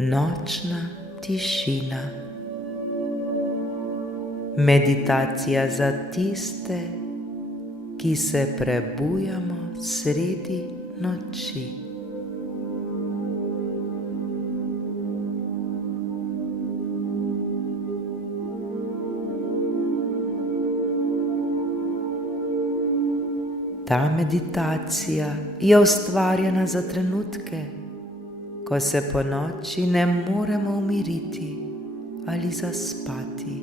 Nočna tišina. Meditacija za tiste, ki se prebujamo sredi noči. Ta meditacija je ustvarjena za trenutke, ko se ponoči ne moremo umiriti ali zaspati.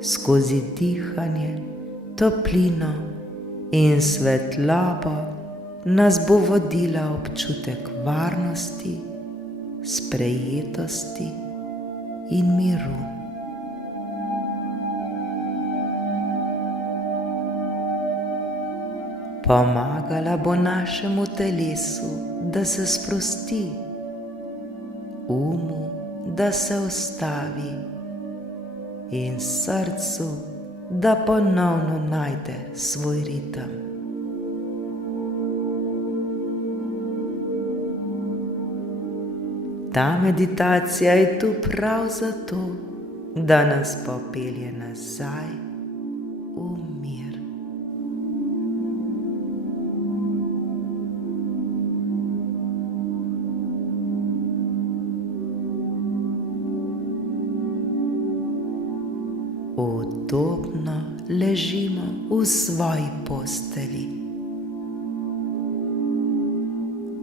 Skozi dihanje, toplino in svetlobo nas bo vodila občutek varnosti, sprejetosti in miru. Pomagala bo našemu telesu, da se sprosti, umu, da se ustavi in srcu, da ponovno najde svoj ritem. Ta meditacija je tu prav zato, da nas popelje nazaj v mir. Udobno ležimo v svoji postelji.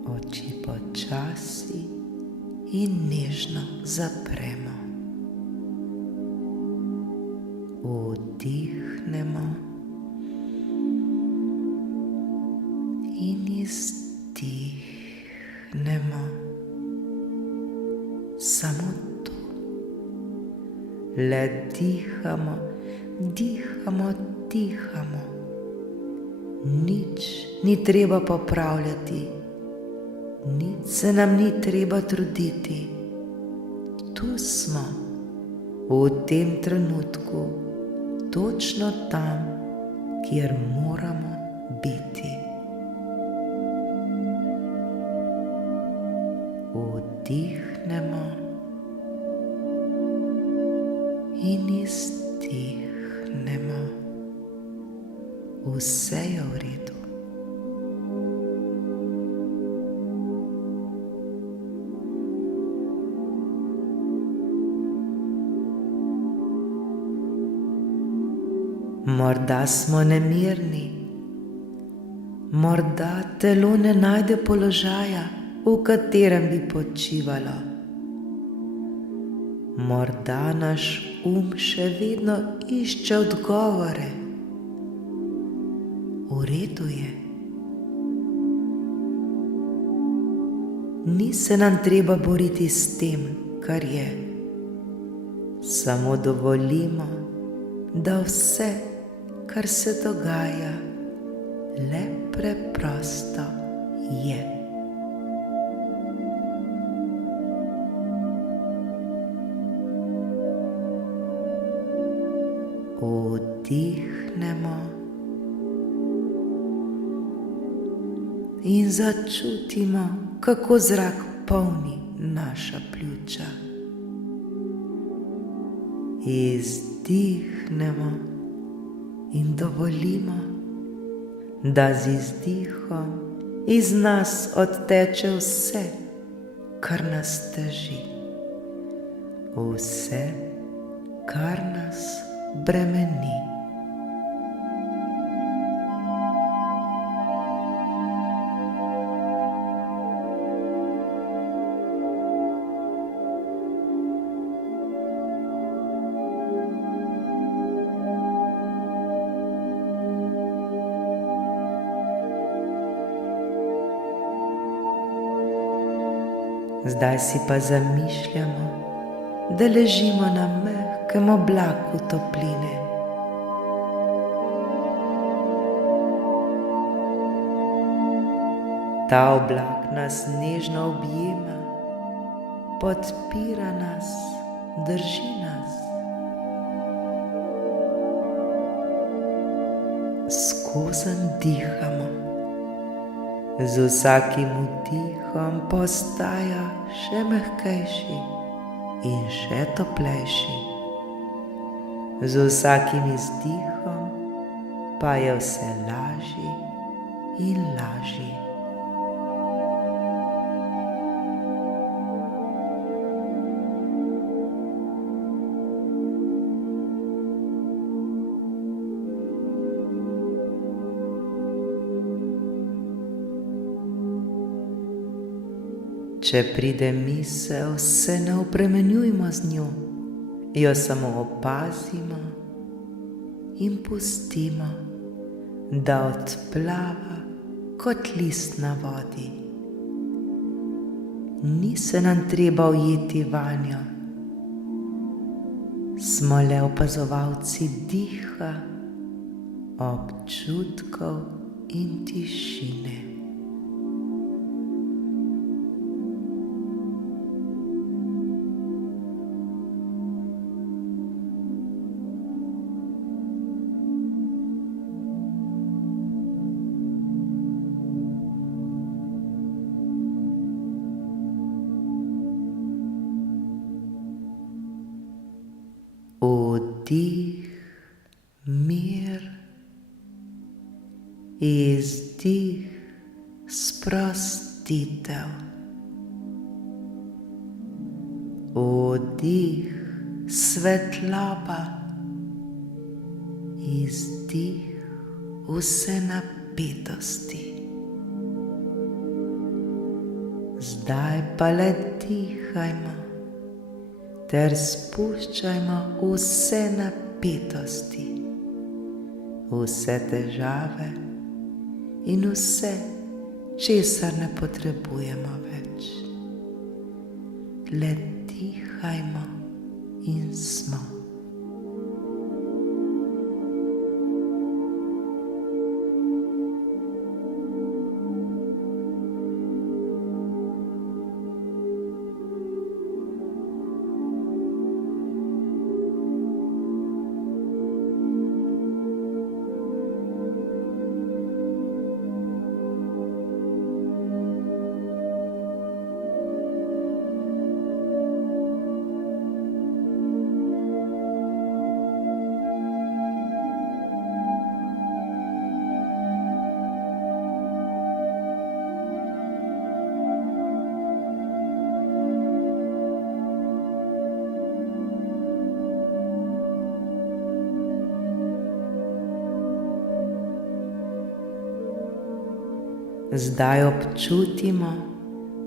Oči počasi in nežno zapremo. Vdihnemo in izdihnemo. Samo to. Le dihamo, dihamo, dihamo. Nič ni treba popravljati, nič se nam ni treba truditi. Tu smo, v tem trenutku, točno tam, kjer moramo biti. Vdihnemo in izdihnemo. Vse je v redu. Morda smo nemirni, morda telo ne najde položaja, v katerem bi počivalo. Morda naš še vedno išče odgovore. V redu je. Ni se nam treba boriti s tem, kar je. Samo dovolimo, da vse, kar se dogaja, le preprosto je. Vdihnemo in začutimo, kako zrak polni naša pljuča. Izdihnemo in dovolimo, da z izdihom iz nas odteče vse, kar nas teži, vse, kar nas bremeni. Zdaj si pa zamišljamo, da ležimo na mehkem oblaku topline. Ta oblak nas nežno objema, podpira nas, drži nas. Skozenj dihamo, Z vsakim vdihom postaja še mehkejši in še toplejši. Z vsakim izdihom pa je vse lažji in lažji. Če pride misel, se ne obremenjujmo z njo, jo samo opazimo in pustimo, da odplava kot list na vodi. Ni se nam treba ujeti vanjo, smo le opazovalci diha, občutkov in tišine. Vdih, mir, izdih, sprostitev. Vdih, svetloba, izdih, vse napetosti. Zdaj pa le dihajmo ter spuščajmo vse napetosti, vse težave in vse, česar ne potrebujemo več. Le dihajmo in smo. Zdaj občutimo,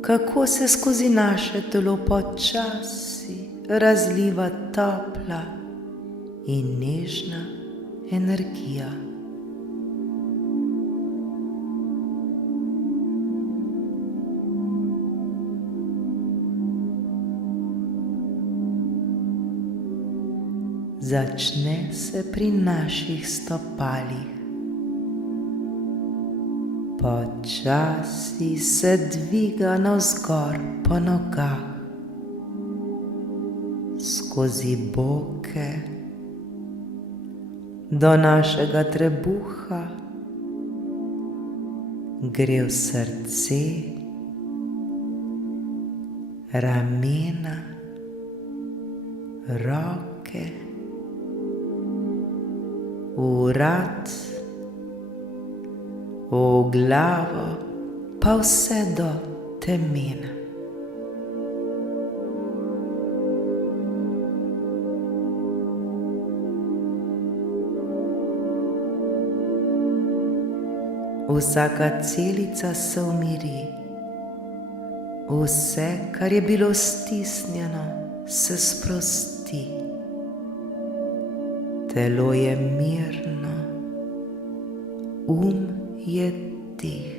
kako se skozi naše telo počasi razliva topla in nežna energija. Začne se pri naših stopalih. Počasi se dviga navzgor po nogah, skozi boke, do našega trebuha, gre v srce, ramena, roke, v vrat, v glavo, pa vse do temena. Vsaka celica se umiri, vse, kar je bilo stisnjeno, se sprosti. Telo je mirno, je tih,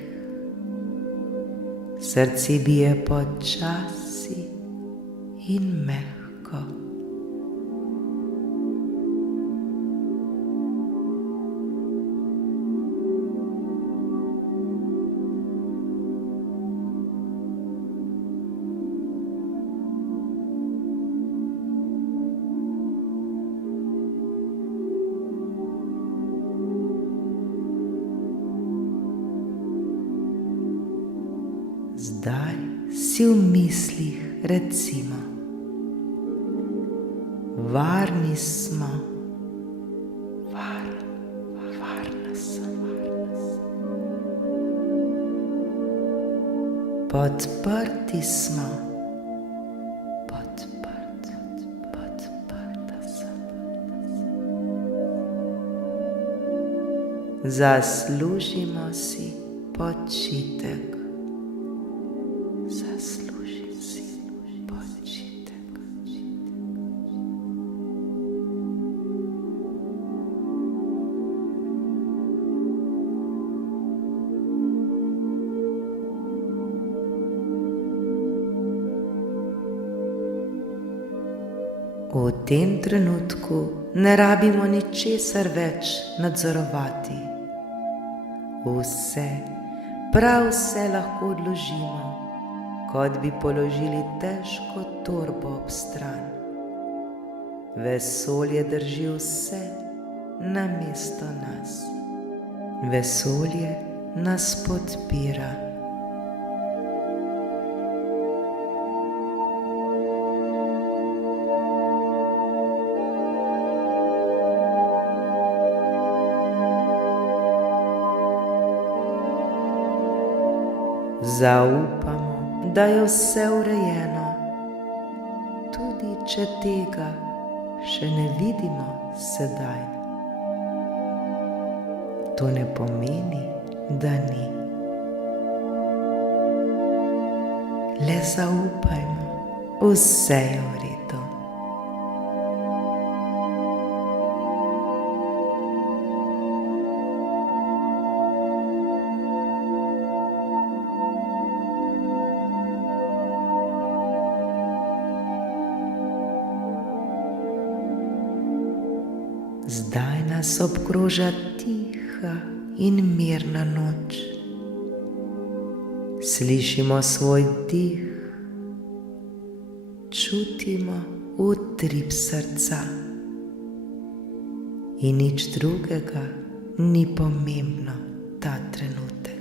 srce bije počasi in mehko. Zdaj si v mislih recimo: varni smo, varna sem. Podprti smo, podprta sem. Zaslužimo si počitek. Zaslužim si počitek. V tem trenutku ne rabimo ničesar več nadzorovati. Vse, prav vse lahko odložimo, kot bi položili težko torbo ob stran. Vesolje drži vse namesto nas. Vesolje nas podpira. Zaupamo, da je vse urejeno, tudi če tega še ne vidimo sedaj. To ne pomeni, da ni. Le zaupajmo, vse je v redu. Zdaj nas obkroža tiha in mirna noč. Slišimo svoj dih, čutimo utrip srca in nič drugega ni pomembno ta trenutek.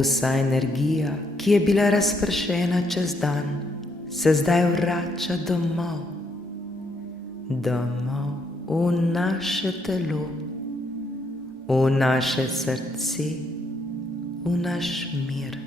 Vsa energija, ki je bila razpršena čez dan, se zdaj vrača domov. Domov v naše telo, v naše srce, v naš mir.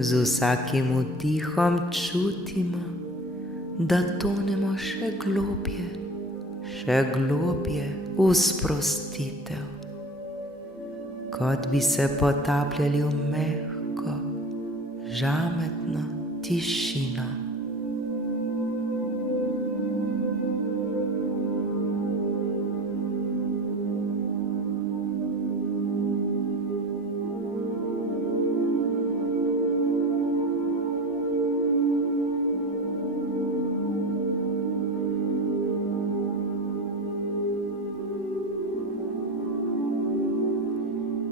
Z vsakim vdihom čutimo, da tonemo še globje v sprostitev, kot bi se potapljali v mehko, žametno tišino.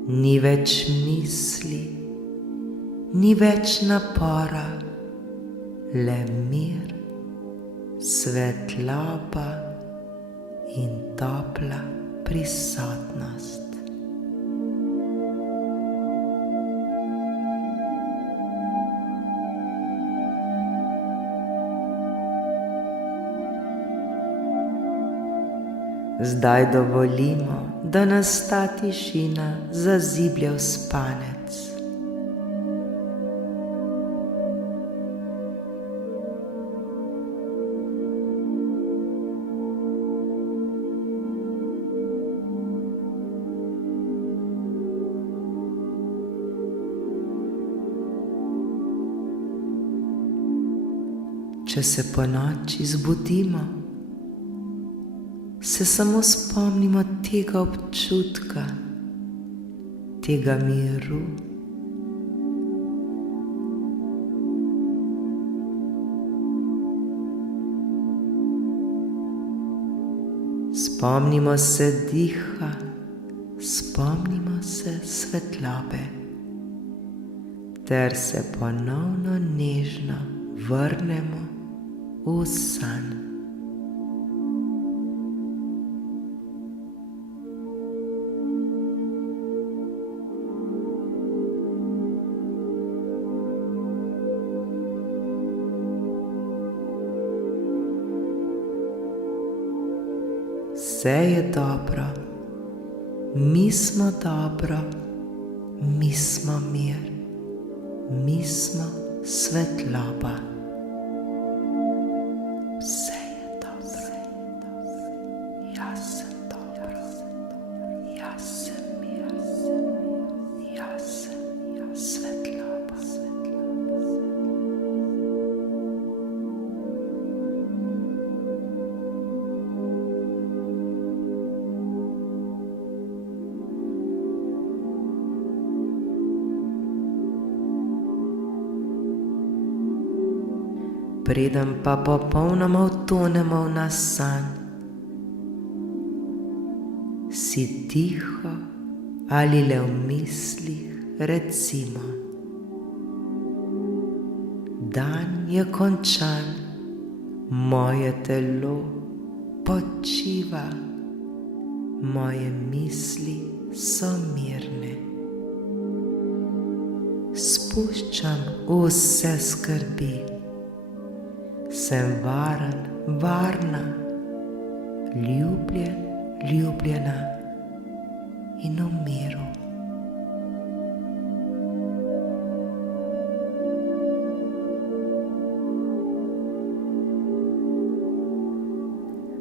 Ni več misli, ni več napora, le mir, svetloba in topla prisotnost. Zdaj dovolimo, da nas ta tišina zaziblje v spanec. Če se ponoči zbudimo, se samo spomnimo tega občutka, tega miru. Spomnimo se diha, spomnimo se svetlobe, ter se ponovno nežno vrnemo v san. Vse je dobro, mi smo dobro, mi smo mir, mi smo svetloba. Vse je dobro, jaz sem dobro, jaz sem mir, jaz sem svetloba. Preden pa popolnoma utonemo v naš san, si tiho ali le v mislih recimo: dan je končan, moje telo počiva, moje misli so mirne. Spuščam vse skrbi, sem varen, varna, ljubljen, ljubljena in v miru.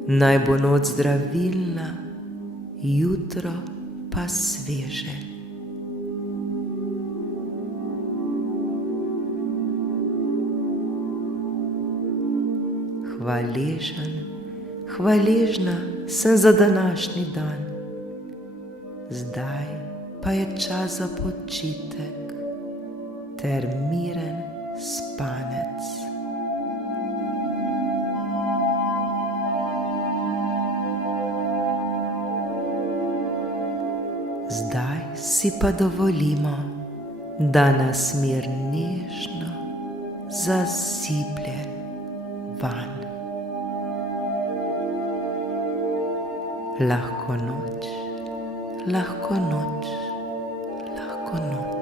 Naj bo noč zdravilna, jutro pa sveže. Hvaležen, hvaležna sem za današnji dan, zdaj pa je čas za počitek ter miren spanec. Zdaj si pa dovolimo, da nas mir nežno zaziblje van. Lahko noč, lahko noč, lahko noč.